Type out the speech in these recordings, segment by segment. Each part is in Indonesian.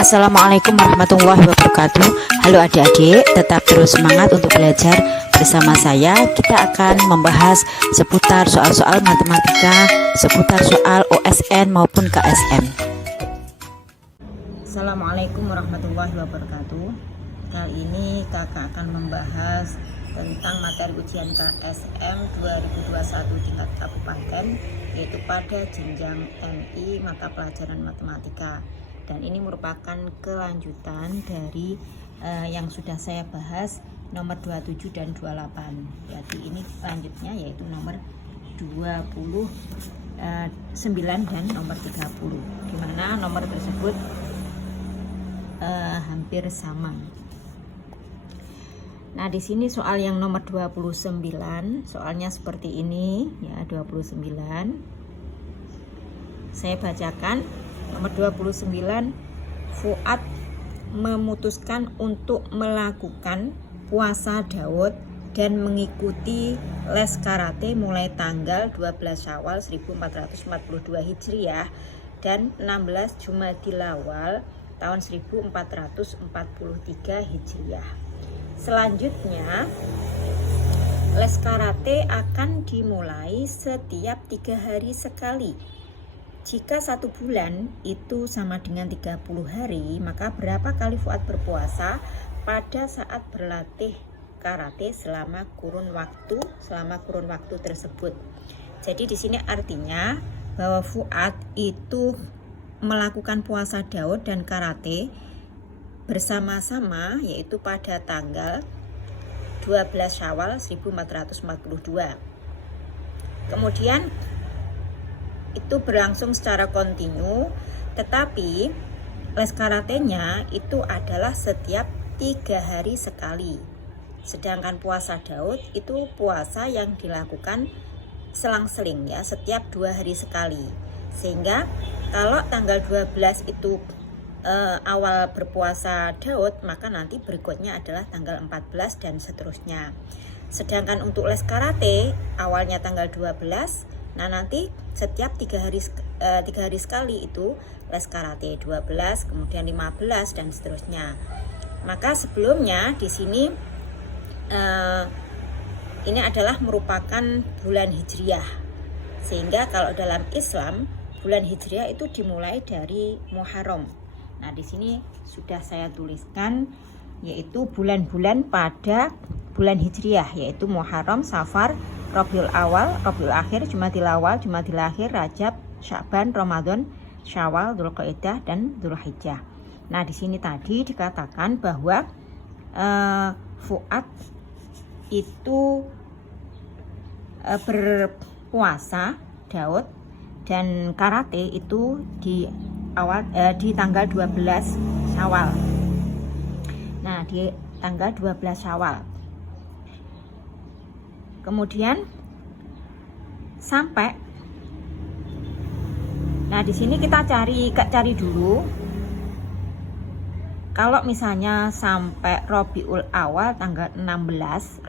Assalamualaikum warahmatullahi wabarakatuh. Halo adik-adik, tetap terus semangat untuk belajar bersama saya. Kita akan membahas seputar soal-soal matematika, seputar soal OSN maupun KSM. Assalamualaikum warahmatullahi wabarakatuh. Kali ini kakak akan membahas tentang materi ujian KSM 2021 tingkat kabupaten, yaitu pada jenjang MI mata pelajaran matematika. Dan ini merupakan kelanjutan dari yang sudah saya bahas nomor 27 dan 28. Berarti ini selanjutnya yaitu nomor 29 dan nomor 30, di mana nomor tersebut hampir sama. Nah, di sini soal yang nomor 29, soalnya seperti ini ya, 29. Saya bacakan. Nomor 29, Fuad memutuskan untuk melakukan puasa Daud dan mengikuti les karate mulai tanggal 12 Syawal 1442 Hijriah dan 16 Jumadil Awal tahun 1443 Hijriah. Selanjutnya, les karate akan dimulai setiap 3 hari sekali. Jika 1 bulan itu sama dengan 30 hari, maka berapa kali Fuad berpuasa pada saat berlatih karate selama kurun waktu tersebut. Jadi di sini artinya bahwa Fuad itu melakukan puasa Daud dan karate bersama-sama, yaitu pada tanggal 12 Syawal 1442. Kemudian itu berlangsung secara kontinu, tetapi les karatenya itu adalah setiap 3 hari sekali. Sedangkan puasa Daud itu puasa yang dilakukan selang-seling ya, setiap 2 hari sekali. Sehingga kalau tanggal 12 itu awal berpuasa Daud, maka nanti berikutnya adalah tanggal 14 dan seterusnya. Sedangkan untuk les karate awalnya tanggal 12, nah nanti setiap 3 hari sekali itu les karate 12, kemudian 15 dan seterusnya. Maka sebelumnya di sini ini adalah merupakan bulan Hijriah. Sehingga kalau dalam Islam bulan Hijriah itu dimulai dari Muharram. Nah, di sini sudah saya tuliskan yaitu bulan-bulan pada bulan Hijriah, yaitu Muharram, Safar, Rabiul Awal, Rabiul Akhir, Jumadil Awal, Jumadil Akhir, Rajab, Sya'ban, Ramadan, Syawal, Dzulqa'dah dan Dzulhijjah. Nah, di sini tadi dikatakan bahwa Fuad itu berpuasa Daud dan karate itu di tanggal 12 Syawal. Nah, di tanggal 12 Syawal. Kemudian sampai, nah di sini kita cari dulu. Kalau misalnya sampai Rabiul Awal tanggal 16,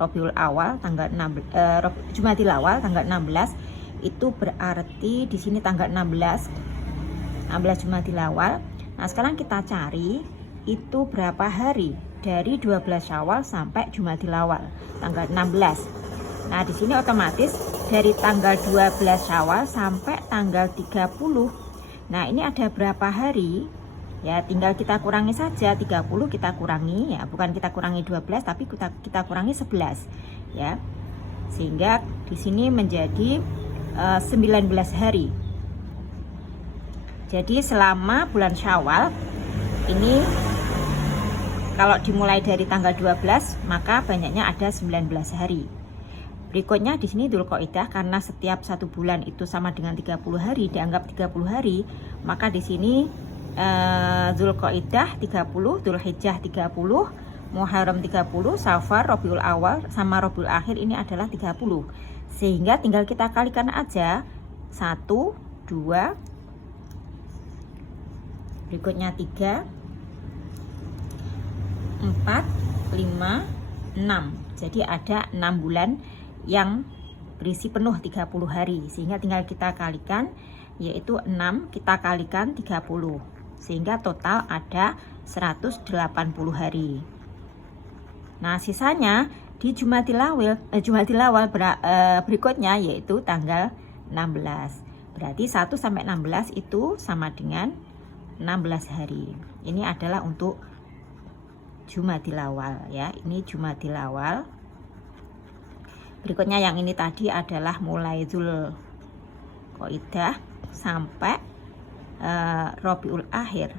Jumadil Awal tanggal 16, itu berarti di sini tanggal 16 Jumadil Awal. Nah, sekarang kita cari itu berapa hari dari 12 Syawal sampai Jumadil Awal tanggal 16. Nah, di sini otomatis dari tanggal 12 Syawal sampai tanggal 30. Nah, ini ada berapa hari? Ya, tinggal kita kurangi saja. 30 kita kurangi ya, bukan kita kurangi 12 tapi kita kurangi 11 ya. Sehingga di sini menjadi 19 hari. Jadi selama bulan Syawal ini kalau dimulai dari tanggal 12, maka banyaknya ada 19 hari. Berikutnya di sini Dzulqa'dah, karena setiap 1 bulan itu sama dengan 30 hari, dianggap 30 hari, maka di sini Dzulqa'dah 30, Dzulhijjah 30, Muharram 30, Safar, Rabiul Awal sama Rabiul Akhir ini adalah 30. Sehingga tinggal kita kalikan aja 1, 2, berikutnya 3, 4, 5, 6. Jadi ada 6 bulan yang berisi penuh 30 hari. Sehingga tinggal kita kalikan, yaitu 6 kita kalikan 30. sehingga total ada 180 hari. Nah, sisanya di Jumadil Awal berikutnya yaitu tanggal 16. Berarti 1 sampai 16 itu sama dengan 16 hari. Ini adalah untuk Jumadil Awal ya. Ini Jumadil Awal. Berikutnya yang ini tadi adalah mulai Dzulqa'dah sampai Rabiul Akhir.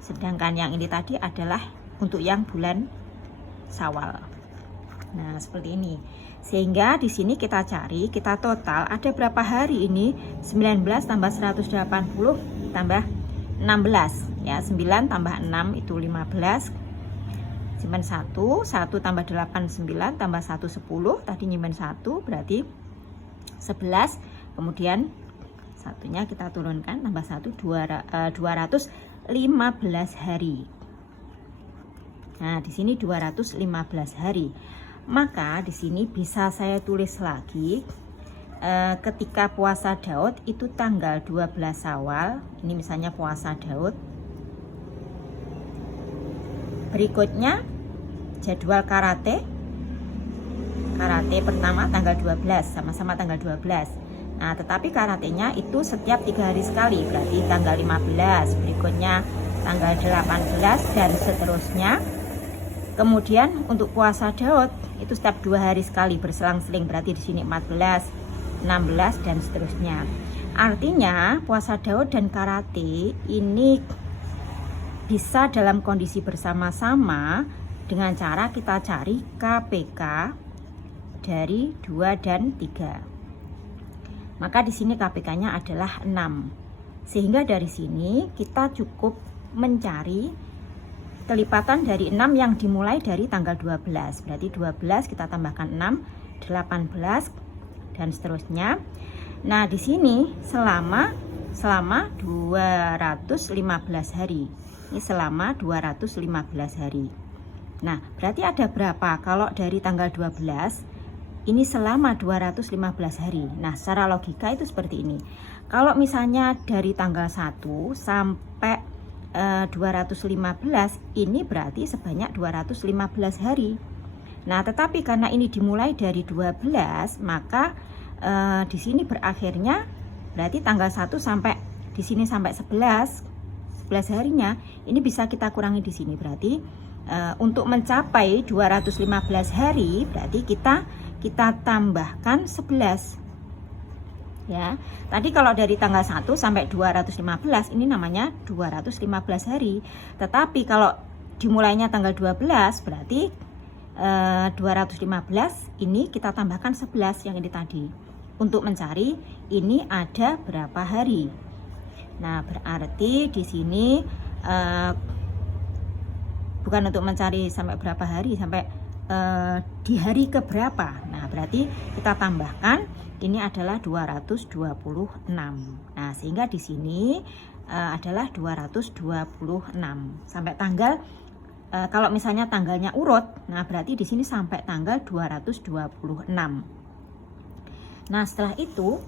Sedangkan yang ini tadi adalah untuk yang bulan Syawal. Nah, seperti ini. Sehingga di sini kita cari, kita total ada berapa hari ini? 19 tambah 180 tambah 16 ya. 9 tambah 6 itu 15. Simpan 1 tambah 8 9 tambah 1 10. Tadi nyimpen 1 berarti 11. Kemudian satunya kita turunkan tambah 1 215 hari. Nah, di sini 215 hari. Maka di sini bisa saya tulis lagi ketika puasa Daud itu tanggal 12 Syawal. Ini misalnya puasa Daud. Berikutnya jadwal karate pertama tanggal 12, sama-sama tanggal 12. Nah, tetapi karatenya itu setiap 3 hari sekali, berarti tanggal 15, berikutnya tanggal 18 dan seterusnya. Kemudian untuk puasa Daud itu setiap 2 hari sekali berselang-seling, berarti di sini 14, 16 dan seterusnya. Artinya puasa Daud dan karate ini bisa dalam kondisi bersama-sama dengan cara kita cari KPK dari 2 dan 3. Maka di sini KPK-nya adalah 6. Sehingga dari sini kita cukup mencari kelipatan dari 6 yang dimulai dari tanggal 12. Berarti 12 kita tambahkan 6, 18 dan seterusnya. Nah, di sini selama 215 hari. Ini selama 215 hari. Nah, berarti ada berapa? Kalau dari tanggal 12 ini selama 215 hari. Nah, secara logika itu seperti ini. Kalau misalnya dari tanggal 1 sampai 215, ini berarti sebanyak 215 hari. Nah, tetapi karena ini dimulai dari 12, maka di sini berakhirnya berarti tanggal 1 sampai di sini sampai 11 harinya. Ini bisa kita kurangi di sini. Berarti untuk mencapai 215 hari berarti kita tambahkan 11. Ya, tadi kalau dari tanggal 1 sampai 215 ini namanya 215 hari. Tetapi kalau dimulainya tanggal 12 berarti 215 ini kita tambahkan 11 yang ini tadi. Untuk mencari ini ada berapa hari. Nah, berarti di sini bukan untuk mencari sampai berapa hari, sampai di hari keberapa. Nah, berarti kita tambahkan ini adalah 226. Nah, sehingga di sini adalah 226 sampai tanggal kalau misalnya tanggalnya urut, nah berarti di sini sampai tanggal 226. Nah, setelah itu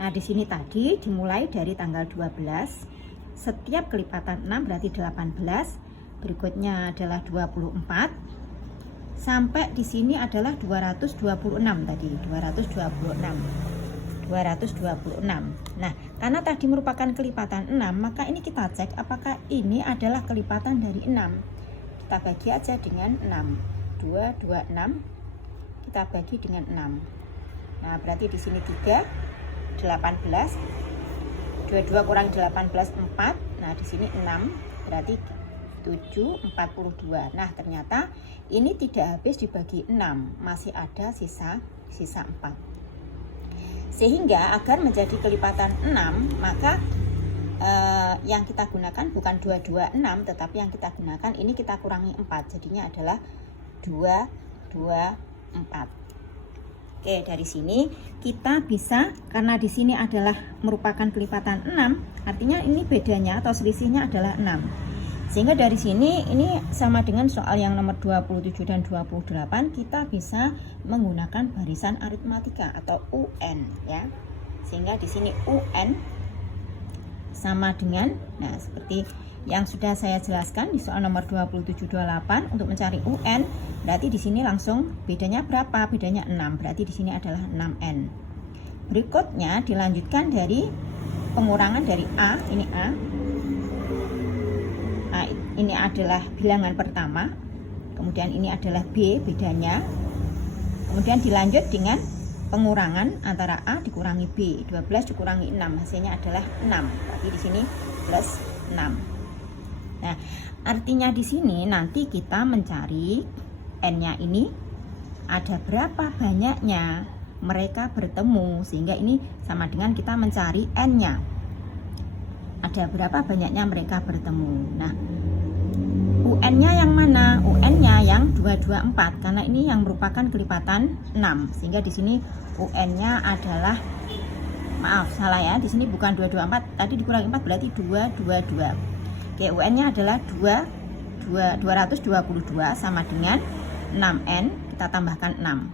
di sini tadi dimulai dari tanggal 12. Setiap kelipatan 6 berarti 18. Berikutnya adalah 24. Sampai di sini adalah 226 tadi, 226. Nah, karena tadi merupakan kelipatan 6, maka ini kita cek apakah ini adalah kelipatan dari 6. Kita bagi aja dengan 6. 226 kita bagi dengan 6. Nah, berarti di sini 3, 18. 22 kurang 18 4. Nah, di sini 6, berarti 7, 42. Nah, ternyata ini tidak habis dibagi 6, masih ada sisa 4. Sehingga agar menjadi kelipatan 6, maka yang kita gunakan bukan 226, tetapi yang kita gunakan ini kita kurangi 4. Jadinya adalah 224. Oke, dari sini kita bisa, karena di sini adalah merupakan kelipatan 6, artinya ini bedanya atau selisihnya adalah 6. Sehingga dari sini ini sama dengan soal yang nomor 27 dan 28, kita bisa menggunakan barisan aritmatika atau UN ya. Sehingga di sini UN sama dengan, nah seperti yang sudah saya jelaskan di soal nomor 2728, untuk mencari UN berarti di sini langsung bedanya berapa? Bedanya 6. Berarti di sini adalah 6N. Berikutnya dilanjutkan dari pengurangan dari A, ini A. Ini adalah bilangan pertama. Kemudian ini adalah B, bedanya. Kemudian dilanjut dengan pengurangan antara A dikurangi B, 12 dikurangi 6, hasilnya adalah 6. Berarti di sini plus 6. Nah, artinya di sini nanti kita mencari N-nya ini ada berapa banyaknya mereka bertemu, sehingga ini sama dengan kita mencari N-nya. Ada berapa banyaknya mereka bertemu. Nah, UN-nya yang mana? UN-nya yang 224, karena ini yang merupakan kelipatan 6, sehingga di sini UN-nya adalah, maaf salah ya, di sini bukan 224, tadi dikurangi 4 berarti 222. Oke, UN-nya adalah 222 sama dengan 6N, kita tambahkan 6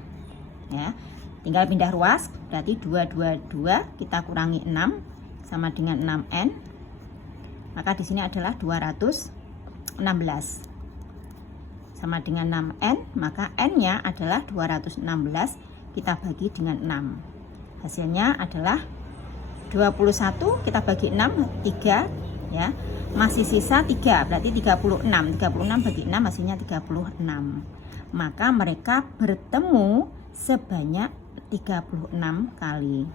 ya. Tinggal pindah ruas, berarti 222 kita kurangi 6 sama dengan 6N. Maka di sini adalah 216 sama dengan 6N, maka N-nya adalah 216, kita bagi dengan 6. Hasilnya adalah 21, kita bagi 6, 3 ya. Masih sisa 3, berarti 36. 36 bagi 6 hasilnya 36. Maka mereka bertemu sebanyak 36 kali.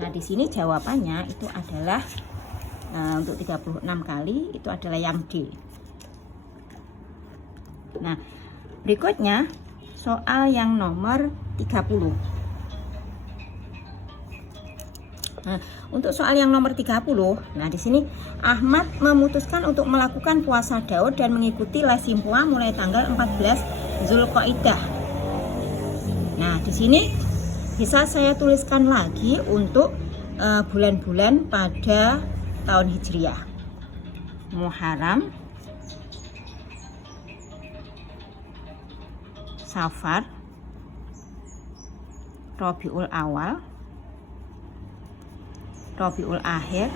Nah, di sini jawabannya itu adalah untuk 36 kali itu adalah yang D. Nah, berikutnya soal yang nomor 30. Nah, untuk soal yang nomor 30, nah di sini Ahmad memutuskan untuk melakukan puasa Daud dan mengikuti les Simpua mulai tanggal 14 Zulqaidah. Nah, di sini bisa saya tuliskan lagi untuk bulan-bulan pada tahun Hijriah. Muharram, Safar, Rabiul Awal, Rabiul Akhir,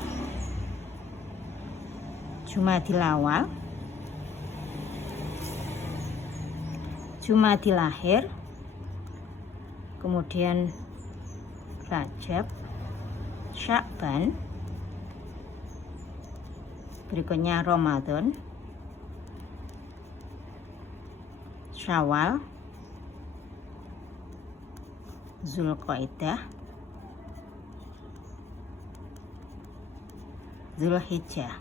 Jumadil Awal, Jumadil Akhir, kemudian Rajab, Sya'ban, berikutnya Ramadan, Syawal, Zulqaidah, Zulhijjah.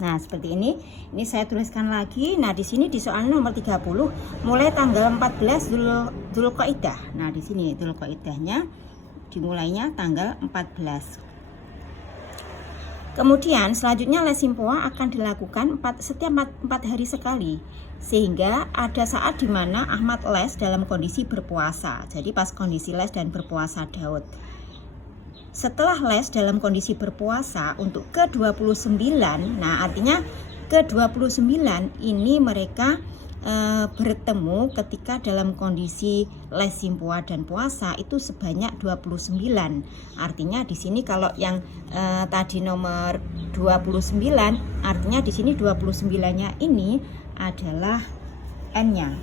Nah, seperti ini. Ini saya tuliskan lagi. Nah, di sini di soal nomor 30 mulai tanggal 14 Zulqaidah. Nah, di sini Zulqaidahnya dimulainya tanggal 14. Kemudian selanjutnya les Simpua akan dilakukan setiap 4 hari sekali, sehingga ada saat dimana Ahmad les dalam kondisi berpuasa. Jadi pas kondisi les dan berpuasa Daud. Setelah les dalam kondisi berpuasa untuk ke-29, nah artinya ke-29 ini mereka bertemu ketika dalam kondisi les Simpua dan puasa itu sebanyak 29. Artinya di sini kalau yang tadi nomor 29, artinya di sini 29-nya ini adalah N-nya.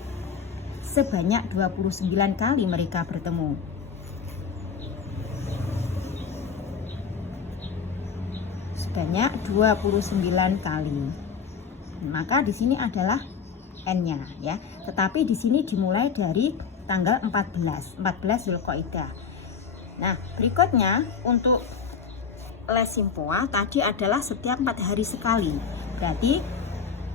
Sebanyak 29 kali mereka bertemu. Sebanyak 29 kali. Maka di sini adalah N-nya ya. Tetapi di sini dimulai dari tanggal 14 Zulqaidah. Nah, berikutnya untuk les Simpua tadi adalah setiap 4 hari sekali. Berarti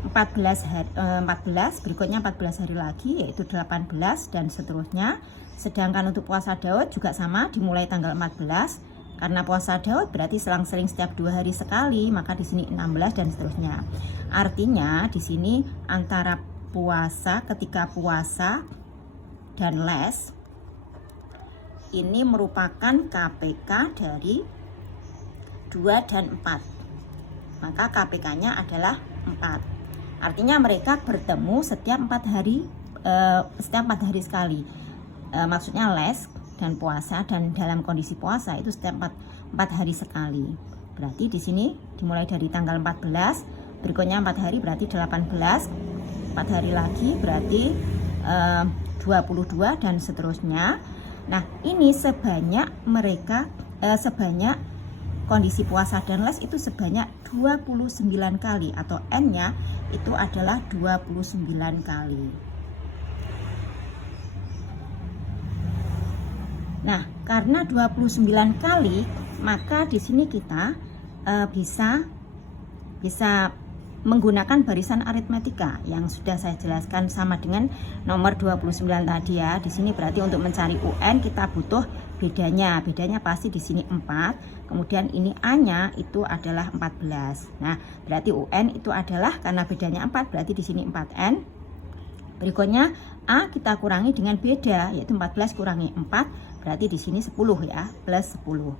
14, berikutnya 14 hari lagi yaitu 18 dan seterusnya. Sedangkan untuk puasa Daud juga sama, dimulai tanggal 14. Karena puasa Daud berarti selang-seling setiap 2 hari sekali, maka di sini 16 dan seterusnya. Artinya di sini antara puasa, ketika puasa dan les ini merupakan KPK dari 2 dan 4. Maka KPK-nya adalah 4. Artinya mereka bertemu setiap 4 hari sekali. Maksudnya les dan puasa, dan dalam kondisi puasa itu setiap 4 hari sekali. Berarti di sini dimulai dari tanggal 14, berikutnya 4 hari berarti 18, 4 hari lagi berarti 22 dan seterusnya. Nah, ini sebanyak sebanyak kondisi puasa dan les itu sebanyak 29 kali, atau N-nya itu adalah 29 kali. Nah, karena 29 kali, maka di sini kita bisa menggunakan barisan aritmetika yang sudah saya jelaskan sama dengan nomor 29 tadi ya. Di sini berarti untuk mencari UN kita butuh bedanya. Bedanya pasti di sini 4. Kemudian ini A-nya itu adalah 14. Nah, berarti UN itu adalah, karena bedanya 4 berarti di sini 4N. Berikutnya A kita kurangi dengan beda, yaitu 14 kurangi 4 berarti di sini 10 ya, plus 10.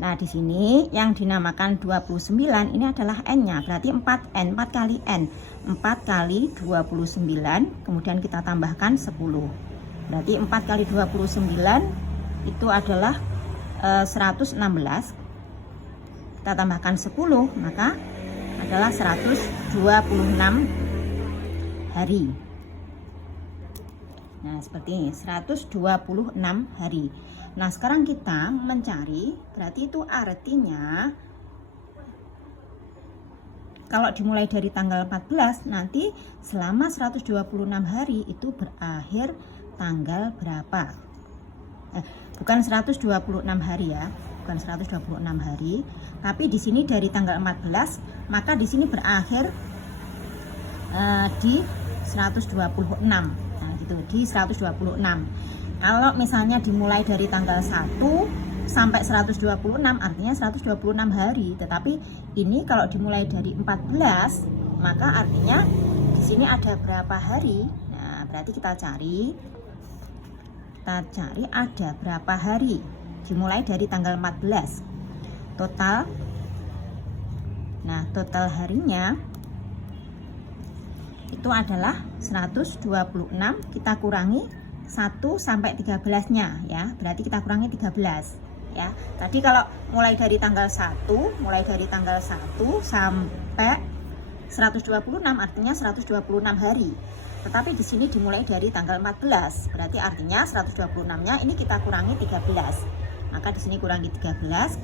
Nah, di sini yang dinamakan 29 ini adalah N-nya, berarti 4N, 4 kali N. 4 kali 29, kemudian kita tambahkan 10. Berarti 4 kali 29 itu adalah 116. Kita tambahkan 10, maka adalah 126 hari. Nah, seperti ini, 126 hari. Nah, sekarang kita mencari, berarti itu artinya kalau dimulai dari tanggal 14, nanti selama 126 hari itu berakhir tanggal berapa? Bukan 126 hari ya, bukan 126 hari, tapi di sini dari tanggal 14, maka di sini berakhir di 126. Nah, gitu, di 126. Kalau misalnya dimulai dari tanggal 1 sampai 126, artinya 126 hari. Tetapi ini kalau dimulai dari 14, maka artinya di sini ada berapa hari? Nah, berarti kita cari ada berapa hari dimulai dari tanggal 14 total. Nah, total harinya itu adalah 126, kita kurangi 1 sampai 13-nya ya, berarti kita kurangi 13 ya. Tadi kalau mulai dari tanggal 1 sampai 126 artinya 126 hari. Tetapi di sini dimulai dari tanggal 14, berarti artinya 126-nya ini kita kurangi 13. Maka di sini kurangi 13.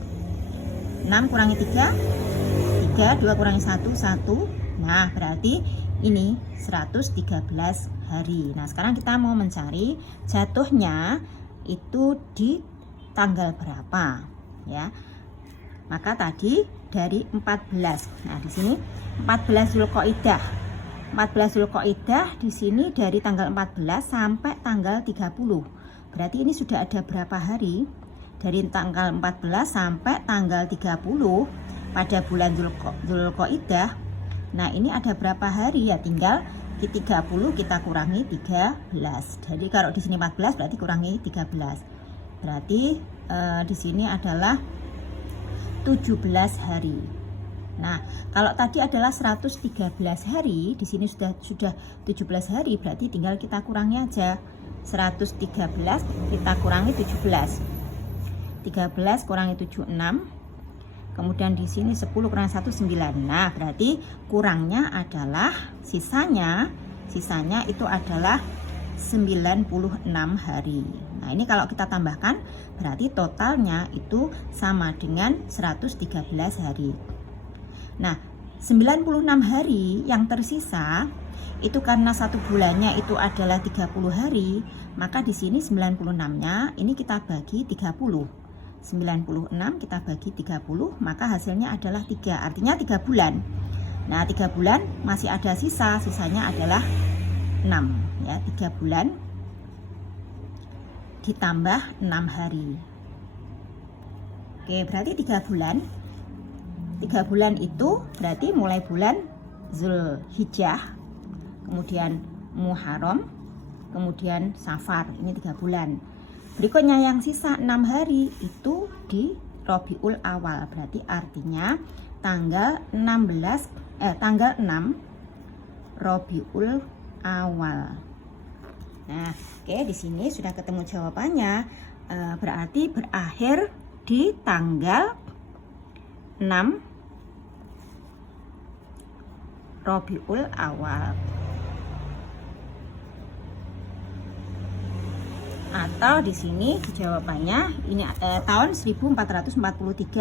6 kurangi 3, 2 kurangi 1, 1. Nah, berarti ini 113 hari. Nah, sekarang kita mau mencari jatuhnya itu di tanggal berapa ya. Maka tadi dari 14. Nah, di sini 14 Zulqa'dah. 14 Zulqa'dah di sini dari tanggal 14 sampai tanggal 30. Berarti ini sudah ada berapa hari? Dari tanggal 14 sampai tanggal 30 pada bulan Zulqa'dah. Nah, ini ada berapa hari ya? Tinggal di 30 kita kurangi 13. Jadi kalau di sini 14 berarti kurangi 13. Berarti di sini adalah 17 hari. Nah, kalau tadi adalah 113 hari, di sini sudah 17 hari, berarti tinggal kita kurangi aja. 113 kita kurangi 17. 13 kurangi 76. Kemudian di sini 10 kurangi 1, 9. Nah, berarti kurangnya adalah sisanya itu adalah 96 hari. Nah, ini kalau kita tambahkan berarti totalnya itu sama dengan 113 hari. Nah, 96 hari yang tersisa itu karena satu bulannya itu adalah 30 hari, maka di sini 96-nya ini kita bagi 30. 96 kita bagi 30, maka hasilnya adalah 3, artinya 3 bulan. Nah, 3 bulan masih ada sisanya adalah 6 ya, 3 bulan ditambah 6 hari. Oke, berarti 3 bulan. 3 bulan itu berarti mulai bulan Zulhijjah, kemudian Muharram, kemudian Safar. Ini 3 bulan. Berikutnya yang sisa 6 hari itu di Rabiul Awal. Berarti artinya tanggal 6 Rabiul Awal. Nah, oke, di sini sudah ketemu jawabannya. Berarti berakhir di tanggal 6 Rabiul Awal. Atau di sini jawabannya ini tahun 1443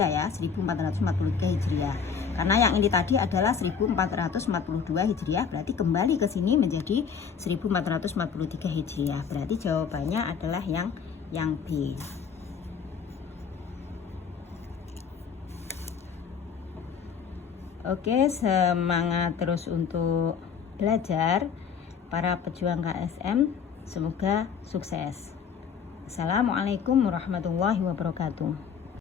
ya, 1443 Hijriah. Karena yang ini tadi adalah 1442 Hijriah, berarti kembali ke sini menjadi 1443 Hijriah. Berarti jawabannya adalah yang B. Oke, semangat terus untuk belajar para pejuang KSM, semoga sukses. Assalamualaikum warahmatullahi wabarakatuh.